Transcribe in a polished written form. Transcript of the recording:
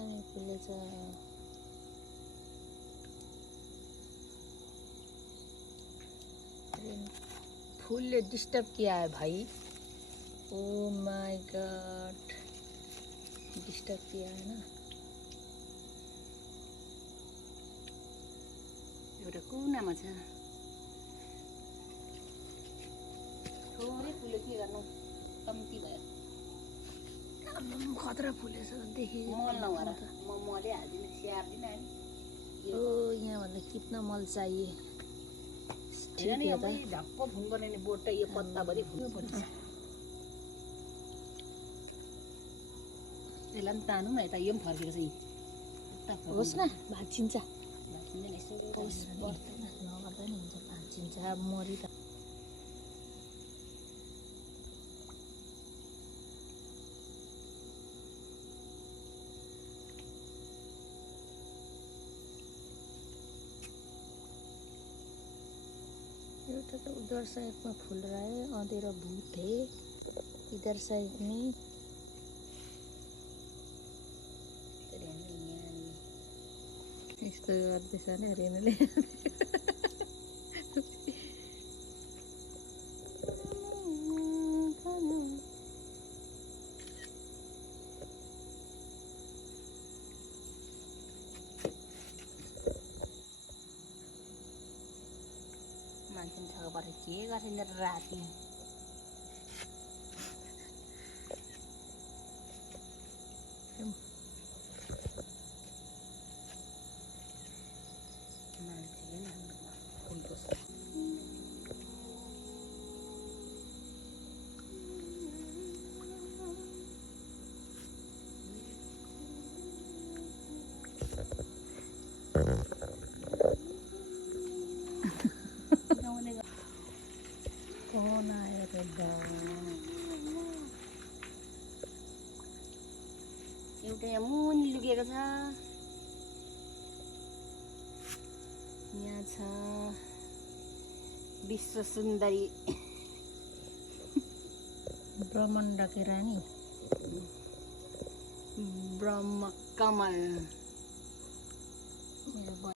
दामी फुलेछ। फूल ने डिस्टर्ब किया है भाई। ओ माय गॉड, डिस्टर्ब किया है ना। एउटा कुनामा छ थोरै फुल्यो, के गर्नु कम्ती भयो। खतरा फुलेछ देखि। मल नभएर म मलै हाल्दिनँ, स्याहार्दिनँ नि। ओ यहाँ भन्दा कितना मल चाहिए। ठीक है त झक्क फुङ गर्ने नि बोट यो पत्ताभरि फुल्नु पर्छ। यसलाई पनि तानौँ न, यता यो पनि फर्केको छ। होस् न, भाँचिन्छ। भाँचिँदैन यसो पर्दैन, नगर्दा नि हुन्छ। भाँचिन्छ मरि त। एउटा तो उधर साइड में फूल रहा है, अँधेरा भूत है। इधर साइड में यस्तो गर्दैछ नि रेनुले। मान्छे ठगबाट के गरिन्छ राति। मान्छे नै फुलको कौन आयो रे एउटा यहाँ मुनि लुकेको छ। यहाँ छ विश्व सुन्दरी ब्रह्माण्ड के रानी ब्रह्म कमल।